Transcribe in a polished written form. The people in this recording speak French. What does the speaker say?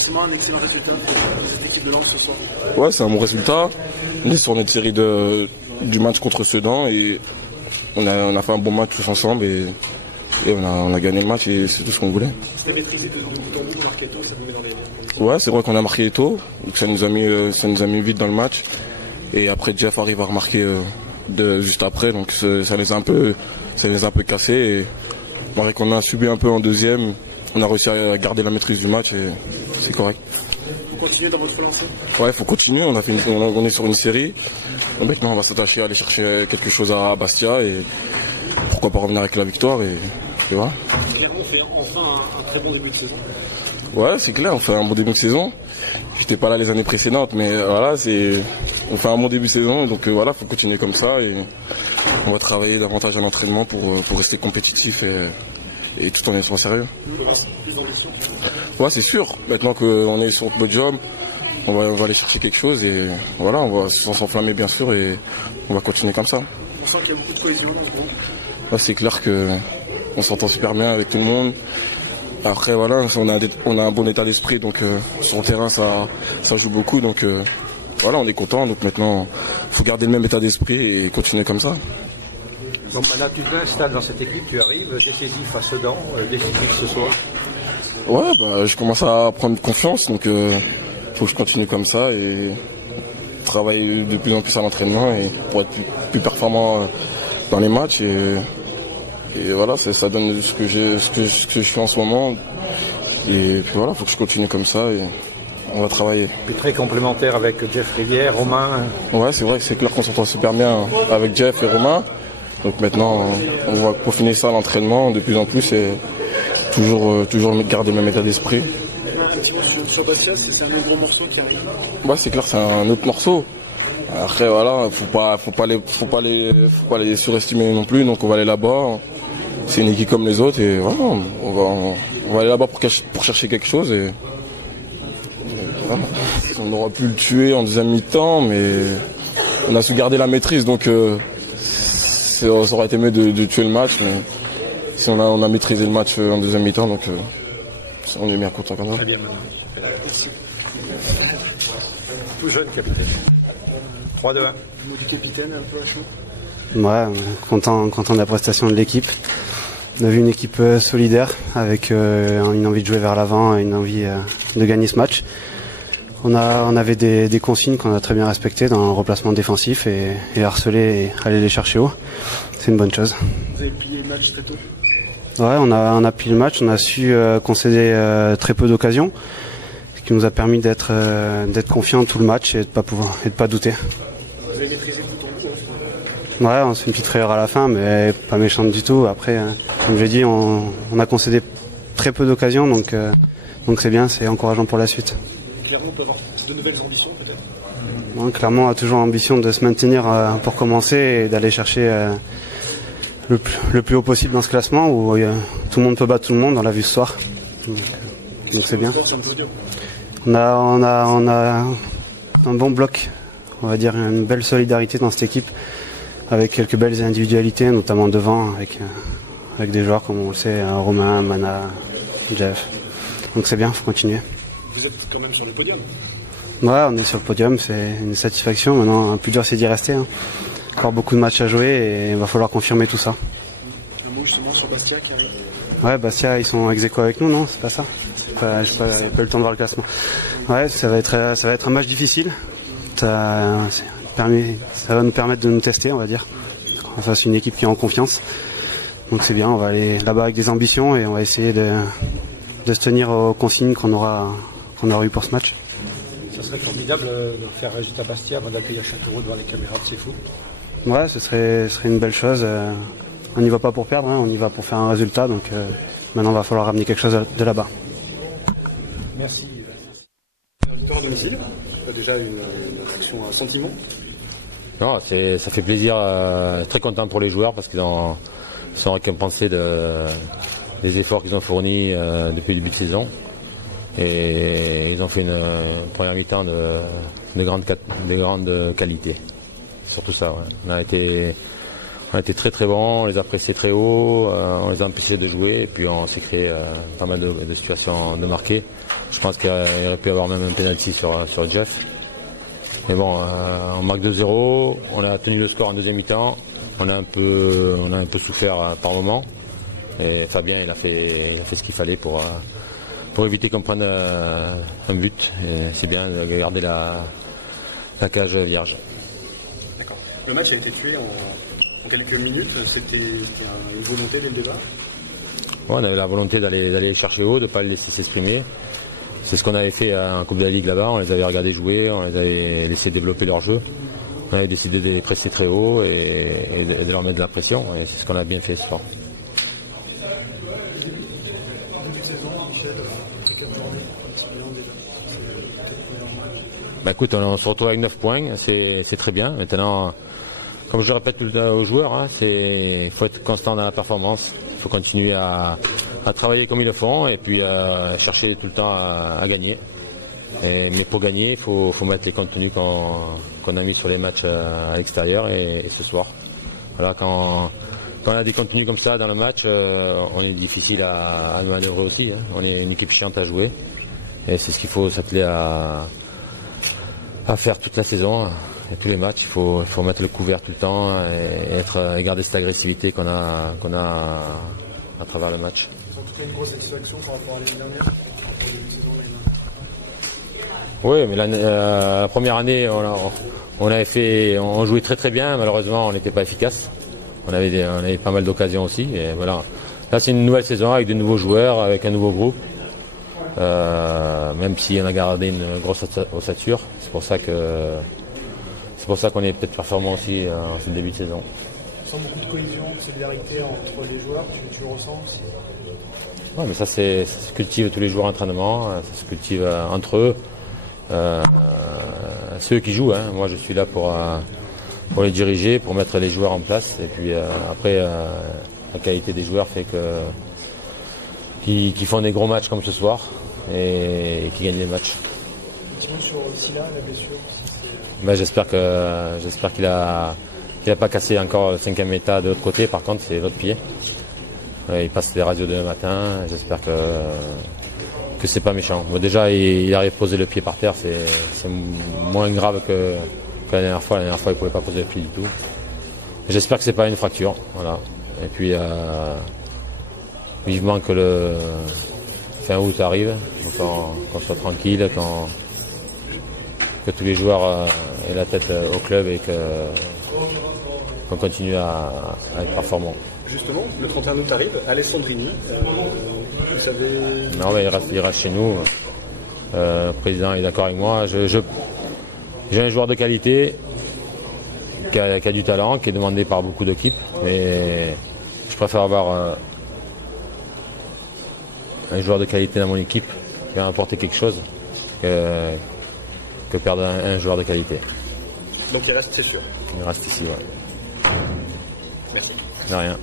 forcément un excellent résultat pour cette équipe de Lens ce soir. Ouais, c'est un bon résultat. On est sur notre série du match contre Sedan et on a fait un bon match tous ensemble et on a gagné le match et c'est tout ce qu'on voulait. C'était maîtrisé de bout en bout, marquer tôt, ça vous met dans les conditions. Ouais, c'est vrai qu'on a marqué tôt, donc ça nous a mis vite dans le match. Et après Jeff arrive à remarquer juste après, donc ça les a un peu cassés. Et malgré qu'on a subi un peu en deuxième, on a réussi à garder la maîtrise du match et c'est correct. Vous continuez dans votre lancée? Ouais, il faut continuer. On est sur une série. Donc maintenant, on va s'attacher à aller chercher quelque chose à Bastia et pourquoi pas revenir avec la victoire. Et voilà. Clairement, on fait enfin un très bon début de saison. Ouais, c'est clair, on fait un bon début de saison. J'étais pas là les années précédentes, mais voilà, on fait un bon début de saison. Donc voilà, faut continuer comme ça et on va travailler davantage à l'entraînement pour rester compétitif et tout en étant sérieux. Plus d'ambition. Ouais, c'est sûr. Maintenant qu'on est sur le podium, on va aller chercher quelque chose et voilà, on va s'enflammer bien sûr et on va continuer comme ça. On sent qu'il y a beaucoup de cohésion dans ce groupe. Ouais, c'est clair qu'on s'entend super bien avec tout le monde. Après voilà, on a un bon état d'esprit, donc sur le terrain ça joue beaucoup, donc voilà, on est content. Donc maintenant, il faut garder le même état d'esprit et continuer comme ça. Donc là, tu t'installes dans cette équipe, tu arrives décisif à Sedan, décisif ce soir. Ouais, je commence à prendre confiance, donc faut que je continue comme ça et travailler de plus en plus à l'entraînement et pour être plus performant dans les matchs et voilà, ça donne ce que je suis en ce moment et puis voilà, faut que je continue comme ça et on va travailler. Puis très complémentaire avec Jeff Rivière, Romain. Ouais, c'est vrai que c'est clair qu'on s'entend super bien avec Jeff et Romain. Donc maintenant, on va peaufiner ça à l'entraînement de plus en plus et toujours garder le même état d'esprit. Un petit mot sur Bastia, c'est un autre gros morceau qui arrive. Ouais, c'est clair, c'est un autre morceau. Après voilà, faut pas les surestimer non plus. Donc on va aller là-bas. C'est une équipe comme les autres et voilà, on va aller là-bas pour chercher quelque chose et voilà. On aurait pu le tuer en deuxième mi-temps, mais on a su garder la maîtrise, donc ça aurait été mieux de tuer le match, mais si on a maîtrisé le match en deuxième mi-temps, donc on est bien content comme ça. Très bien maintenant. Merci. Tout jeune capitaine. 3-2-1. Le mot du capitaine, un peu à chaud. Ouais, content de la prestation de l'équipe. On a vu une équipe solidaire avec une envie de jouer vers l'avant et une envie de gagner ce match. On avait des consignes qu'on a très bien respectées dans le replacement défensif et harceler et aller les chercher haut. C'est une bonne chose. Vous avez plié le match très tôt? Ouais, on a plié le match, on a su concéder très peu d'occasions, ce qui nous a permis d'être confiants tout le match et de pas douter. Vous avez maîtrisé tout en bout? Ouais, on se fait une petite frayeur à la fin, mais pas méchante du tout. Après, comme j'ai dit, on a concédé très peu d'occasions, donc c'est bien, c'est encourageant pour la suite. Clermont peut avoir de nouvelles ambitions peut-être? Bon, Clermont a toujours l'ambition de se maintenir pour commencer et d'aller chercher le plus haut possible dans ce classement où tout le monde peut battre tout le monde, on l'a vu ce soir. Donc c'est bien. On a un bon bloc, on va dire une belle solidarité dans cette équipe avec quelques belles individualités, notamment devant avec des joueurs comme on le sait, Romain, Mana, Jeff. Donc c'est bien, faut continuer. Vous êtes quand même sur le podium? Ouais, on est sur le podium, c'est une satisfaction. Maintenant, le plus dur c'est d'y rester. Encore beaucoup de matchs à jouer et il va falloir confirmer tout ça. Un mot justement sur Bastia qui arrive? Ouais, Bastia, ils sont ex-aequo avec nous, non? C'est pas ça? J'ai pas eu le temps de voir le classement. Ouais, ça va être un match difficile. Ça va nous permettre de nous tester, on va dire. On fasse une équipe qui est en confiance. Donc c'est bien, on va aller là-bas avec des ambitions et on va essayer de se tenir aux consignes qu'on aura eues pour ce match. Ça serait formidable de faire résultat Bastia avant d'accueillir Châteauroux devant les caméras de C'est Fou. Ouais, ce serait une belle chose. On n'y va pas pour perdre, on y va pour faire un résultat. Donc maintenant, il va falloir ramener quelque chose de là-bas. Merci. Victoire à domicile, déjà une action, un sentiment? Non, ça fait plaisir, très content pour les joueurs parce qu'ils sont récompensés des efforts qu'ils ont fournis depuis le début de saison. Et ils ont fait une première mi-temps de grande qualité. Surtout ça, ouais. On a été très très bons, on les a pressés très haut, on les a empêchés de jouer et puis on s'est créé pas mal de situations de marquer. Je pense qu'il aurait pu y avoir même un penalty sur Jeff. Mais bon, on marque 2-0, on a tenu le score en deuxième mi-temps, on a un peu souffert par moment. Et Fabien il a fait ce qu'il fallait pour éviter qu'on prenne un but. Et c'est bien de garder la cage vierge. D'accord. Le match a été tué en quelques minutes. C'était une volonté dès le départ. Ouais, on avait la volonté d'aller chercher haut, de ne pas le laisser s'exprimer. C'est ce qu'on avait fait en Coupe de la Ligue là-bas. On les avait regardés jouer, on les avait laissés développer leur jeu. On avait décidé de les presser très haut et de leur mettre de la pression. Et c'est ce qu'on a bien fait ce soir. Bah écoute, on se retrouve avec 9 points, c'est très bien. Maintenant, comme je le répète tout le temps aux joueurs, il faut être constant dans la performance. Il faut continuer à travailler comme ils le font et puis chercher tout le temps à gagner. Mais pour gagner, il faut mettre les contenus qu'on a mis sur les matchs à l'extérieur et ce soir. Voilà, quand on a des contenus comme ça dans le match, on est difficile à manœuvrer aussi. On est une équipe chiante à jouer et c'est ce qu'il faut s'atteler à faire toute la saison. Et tous les matchs, il faut mettre le couvert tout le temps et garder cette agressivité qu'on a à travers le match. En tout cas, une grosse satisfaction par rapport à l'année dernière, par rapport à une saison Oui, mais la première année, on jouait très très bien. Malheureusement, on n'était pas efficace. On avait pas mal d'occasions aussi. Et voilà. Là, c'est une nouvelle saison avec de nouveaux joueurs, avec un nouveau groupe. Même si on a gardé une grosse ossature, c'est pour ça qu'on est peut-être performant aussi en ce début de saison. On sent beaucoup de cohésion, de solidarité entre les joueurs, tu le ressens aussi? Oui, mais ça se cultive tous les jours à l'entraînement, ça se cultive entre eux. C'est eux qui jouent, moi je suis là pour les diriger, pour mettre les joueurs en place. Et puis après, la qualité des joueurs fait qu'ils font des gros matchs comme ce soir et qui gagnent les matchs. Un petit mot sur Silla, la blessure. J'espère qu'il a pas cassé encore le 5e état de l'autre côté. Par contre, c'est l'autre pied. Il passe des radios demain matin. J'espère que c'est pas méchant. Bon, déjà, il arrive à poser le pied par terre. C'est moins grave que la dernière fois. La dernière fois, il pouvait pas poser le pied du tout. J'espère que c'est pas une fracture. Voilà. Et puis vivement que le fin août arrive, qu'on soit tranquille, que tous les joueurs aient la tête au club et qu'on continue à être performant. Justement, le 31 août arrive, Alessandrini, vous savez... Non, mais il reste chez nous. Le président est d'accord avec moi. J'ai un joueur de qualité qui a du talent, qui est demandé par beaucoup d'équipes, mais je préfère avoir un joueur de qualité dans mon équipe qui va apporter quelque chose que perdre un joueur de qualité. Donc il reste, c'est sûr. Il reste ici, ouais. Merci. De rien.